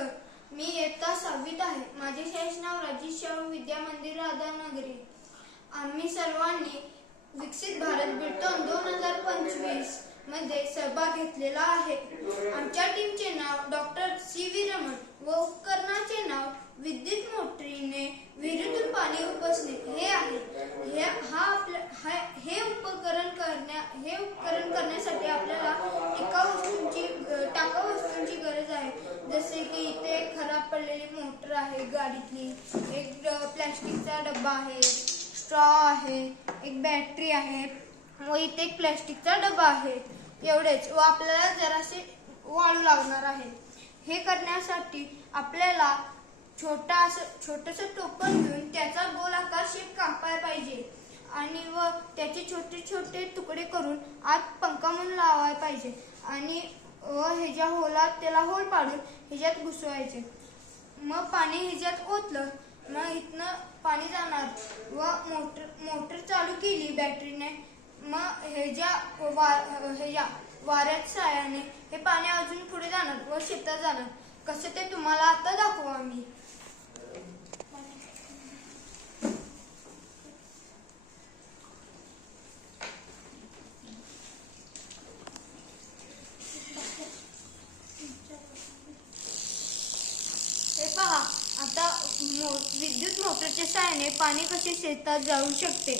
सहावीत आहे. माझे शेष नाव राजेश शाहू विद्या मंदिर राधानगरी. आम्ही सर्वांनी विकसित भारत बिडतॉन दोन हजार पंचवीसमध्ये सहभाग घेतलेला आहे. आमच्या टीमचे नाव डॉक्टर सी व्ही रमण व उपकरणाचे नाव विद्युत मोटरीने विहिरीतून पाणी उपसणे. हे आहे. हे हा आपल्या हा हे उपकरण करण्या हे उपकरण करण्यासाठी आपल्याला एका वस्तूंची अ, टाकाऊ वस्तूंची गरज आहे जसे की इथे एक खराब पडलेली मोटर आहे गाडीतली एक प्लॅस्टिकचा डब्बा आहे स्ट्रॉ आहे एक बॅटरी आहे व इथे एक प्लॅस्टिकचा डबा आहे. एवढेच. व आपल्याला जरासे वाळू लागणार आहे. हे करण्यासाठी आपल्याला छोटा असं छोटंसं टोपण घेऊन त्याचा गोल आकार शेप कापायला पाहिजे. आणि व त्याचे छोटे छोटे तुकडे करून आत पंखा म्हणून लावायला पाहिजे. आणि व ह्याच्या होलात त्याला होल पाडून ह्याच्यात घुसवायचे. मग पाणी हिच्यात ओतलं. मग इथनं पाणी जाणार. व मोटर मोटर चालू केली बॅटरीने. मग ह्याच्या वा ह्याच्या वाऱ्यात सायाने हे पाणी अजून पुढे जाणार व शेतात जाणार. कसं ते तुम्हाला आता दाखवू आम्ही हे पहा आता मो विद्युत मोटरच्या सहाय्याने पाणी कसे शेतात जाऊ शकते?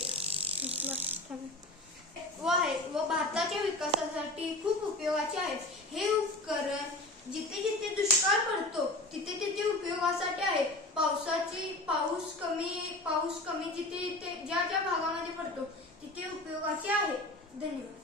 व आहे व भारताच्या विकासासाठी खूप उपयोगाचे आहे. हे उपकरण जिथे जिथे दुष्काळ पडतो तिथे तिथे उपयोगासाठी आहे. पावसाची पाऊस कमी पाऊस कमी जिथे जिथे ज्या ज्या भागामध्ये पडतो तिथे उपयोगाचे आहे. धन्यवाद.